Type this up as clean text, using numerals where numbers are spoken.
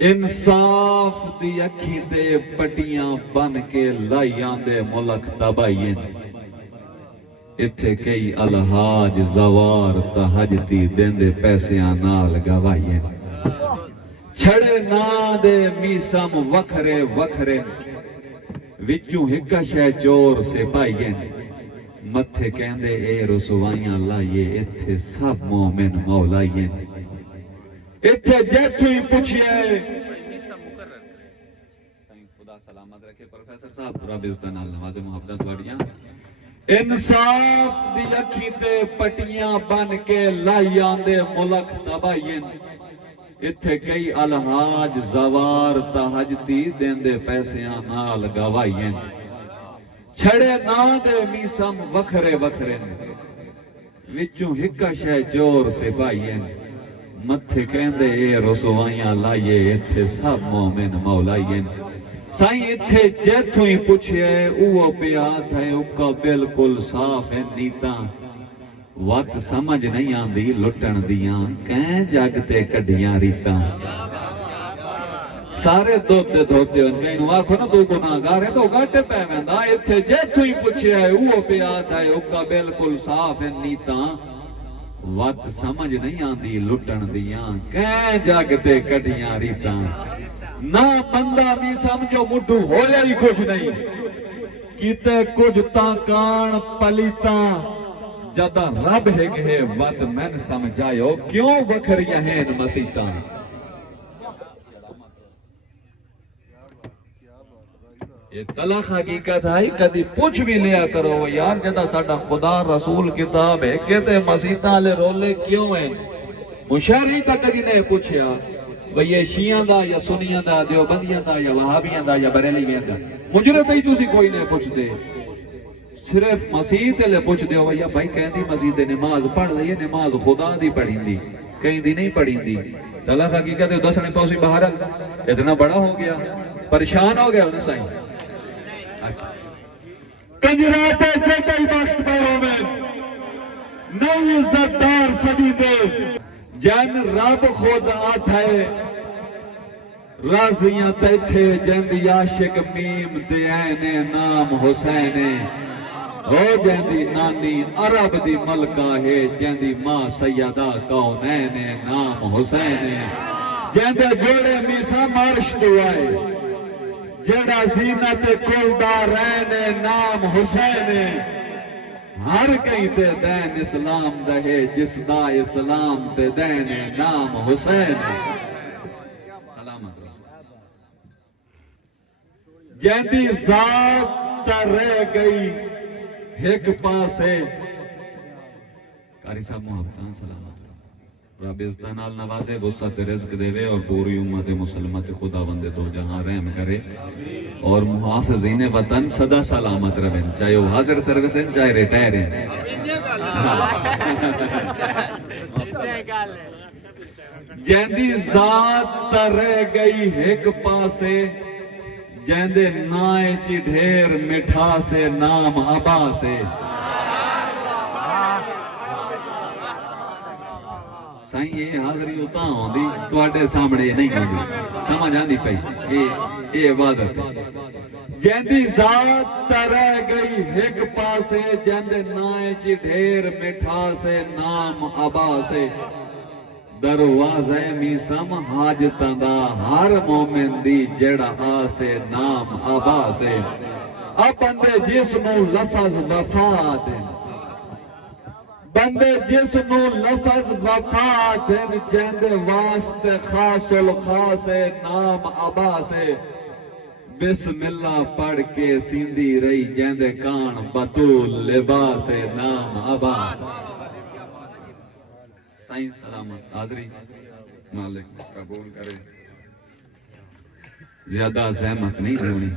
انصاف دی اکھی تے پٹیاں بن کے لائیاں دے ملک تبائیں اتھے کئی الہاج زوار تہجتی دین دے پیسیاں نال گوائیں چھڑے نا دے میسم وکھرے وکھرے وچوں ہکا شے چور سے پائیں متھے کہندے اے رسوائیاں لائیے اتھے سب مومن مولائیں اتھے جیتھو ہی پوچھئے خدا سلامت رکھے پروفیسر صاحب پورا بزدن نواز محبت وڑیاں انصاف دی اکھی تے پٹیاں بن کے لائیاں دے ملک تبائیں اتھے کئی الہاج زوار تہجتی دین دے پیسیاں نال گوائیں چھڑے نا دے میسم وکھرے وکھرے وچوں ہکا شے چور سے پائیں متھے کہندے اے رسوائیاں لائیے اتھے سب مومن مولائیں سائیں اتھے جیتھوں ہی پوچھے اوہ پیات ہے اکا بالکل صاف ہے نیتاں وقت سمجھ نہیں آندی لٹن دیاں کہیں جاگتے کڈیاں ریتاں سارے دوتے دھوتے ان کہیں نواں کھو نا دو گناہگار ہیں تو گھٹے پہ ویندا اتھے جیتھوں ہی پوچھے اوہ پیات ہے اکا بالکل صاف ہے نیتاں وقت سمجھ نہیں آندی لٹن دیاں کہیں جاگتے کڈیاں ریتاں نہ بندہ بھی سمجھو مڈو ہویا ہی کچھ نہیں کیتے کچھ تاں کان پلیتاں جدہ رب ہے کہ وقت میں نے سمجھائے ہو کیوں وکھریاں ہیں مسیطاں یہ تلخ حقیقت ہے کدی پوچھ بھی لیا کرو یار جدہ ساڑھا خدا رسول کتاب ہے کہتے مسیطاں لے رولے کیوں ہیں مشاہری تا کدی نے پوچھیا وہ یہ شیعہ دا یا سنیہ دا دیوبندیہ دا یا وہابیہ دا یا بریلیویہ دا مجرد ہی تُسی کوئی نے پوچھ دے صرف مسیح لے پوچھ دے ہو یا بھائی کہیں دی مسیح نماز پڑھ دے یہ نماز خدا دی پڑھیں دی کہیں دی نہیں پڑھیں دی تلخ حقیقت ہے دسنے پاسی بہرل اتنا بڑا ہو گیا پریشان ہو گیا انہیں سائیں کنجراتے چیٹائی بخت پہو میں نئی عزت دار صدی دے جن رب خود آتا ہے رازیاں تیتھے جند عاشق میم تے اینے نام حسین ہو جندی نانی عرب دی ملکہ ہے جندی ماں سیدہ کونین نام حسین جندے جوڑے میسا مرش تو آئے جڑا زینت کلدارین نام حسین ہر کئی تے دین اسلام دہے جس دا اسلام تے دین نام حسین سلامت جیندی ذات تا رہ گئی ایک پاسے قاری صاحب محبتان سلامت رب عزتانال نوازے وسعت رزق دے وے اور پوری امت مسلمت خدا بندے دو جہاں رحم کرے اور محافظین وطن صدا سلامت رہن چاہے وہ حاضر سروس ہیں چاہے ریٹائر ہیں جیندی ذات تا رہ گئی ایک پاسے جیندے نائے چی ڈھیر مٹھا سے نام عبا سے سائیں یہ حاضری ہوتا ہوں دی توڑے سامنے نہیں ہوندی سمجھ آندی پئی یہ عبادت ہے جیندی ذات ترہ گئی ایک پاسے جیندے نائے چی ڈھیر مٹھا سے نام عبا سے دروازے میسم حاجتاں دا ہر مومن دی جڑا آسے نام عبا سے اب بندے جسمو لفظ وفا دیں بندے جسم لفظ وفا دن جند واسطے خاص الخاص نام عبا سے بسم اللہ پڑھ کے سیندھی رہی جند کان بطول لباس نام عبا سے تائیں سلامت حاضری مالک قبول کرے زیادہ زحمت نہیں دونی